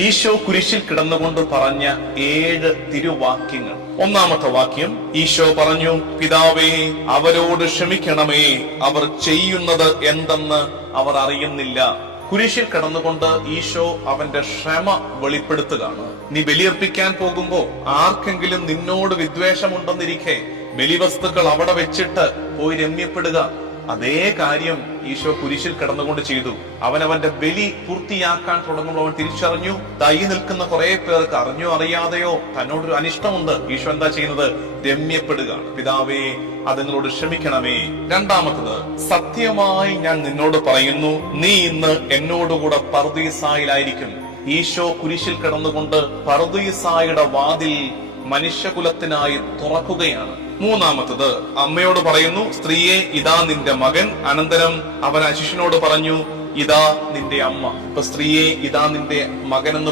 ഈശോ കുരിശിൽ കിടന്നുകൊണ്ട് പറഞ്ഞ 7 തിരുവാക്യങ്ങൾ. ഒന്നാമത്തെ വാക്യം ഈശോ പറഞ്ഞു, പിതാവേ, അവരോട് ക്ഷമിക്കണമേ, അവർ ചെയ്യുന്നത് എന്തെന്ന് അവർ അറിയുന്നില്ല. കുരിശിൽ കിടന്നുകൊണ്ട് ഈശോ അവന്റെ ക്ഷമ വെളിപ്പെടുത്തുകയാണ്. നീ ബലിയർപ്പിക്കാൻ പോകുമ്പോ ആർക്കെങ്കിലും നിന്നോട് വിദ്വേഷമുണ്ടെന്നിരിക്കെ ബലിവസ്തുക്കൾ അവിടെ വെച്ചിട്ട് പോയി രമ്യപ്പെടുക. അതേ കാര്യം ഈശോ കുരിശിൽ കിടന്നുകൊണ്ട് ചെയ്തു. അവനവന്റെ ബലി പൂർത്തിയാക്കാൻ തുടങ്ങുമ്പോൾ അവൻ തിരിച്ചറിഞ്ഞു, തൈ നിൽക്കുന്ന കുറെ പേർക്ക് അറിഞ്ഞോ അറിയാതെയോ തന്നോടൊരു അനിഷ്ടമുണ്ട്. ഈശോ എന്താ ചെയ്യുന്നത്? രമ്യപ്പെടുകയാണ്. പിതാവേ, അത് നിങ്ങളോട് ക്ഷമിക്കണമേ. രണ്ടാമത്തത്, സത്യമായി ഞാൻ നിന്നോട് പറയുന്നു, നീ ഇന്ന് എന്നോടുകൂടെ പറുദീസായിലായിരിക്കും. ഈശോ കുരിശിൽ കിടന്നുകൊണ്ട് പറുദീസായുടെ വാതിൽ മനുഷ്യകുലത്തിനായി തുറക്കുകയാണ്. മൂന്നാമത്തത്, അമ്മയോട് പറയുന്നു, സ്ത്രീയെ, ഇതാ നിന്റെ മകൻ. അനന്തരം അവൻ ആ ശിശുവിനോട് പറഞ്ഞു, ഇതാ നിന്റെ അമ്മ. ഇപ്പൊ സ്ത്രീയെ, ഇതാ നിന്റെ മകൻ എന്ന്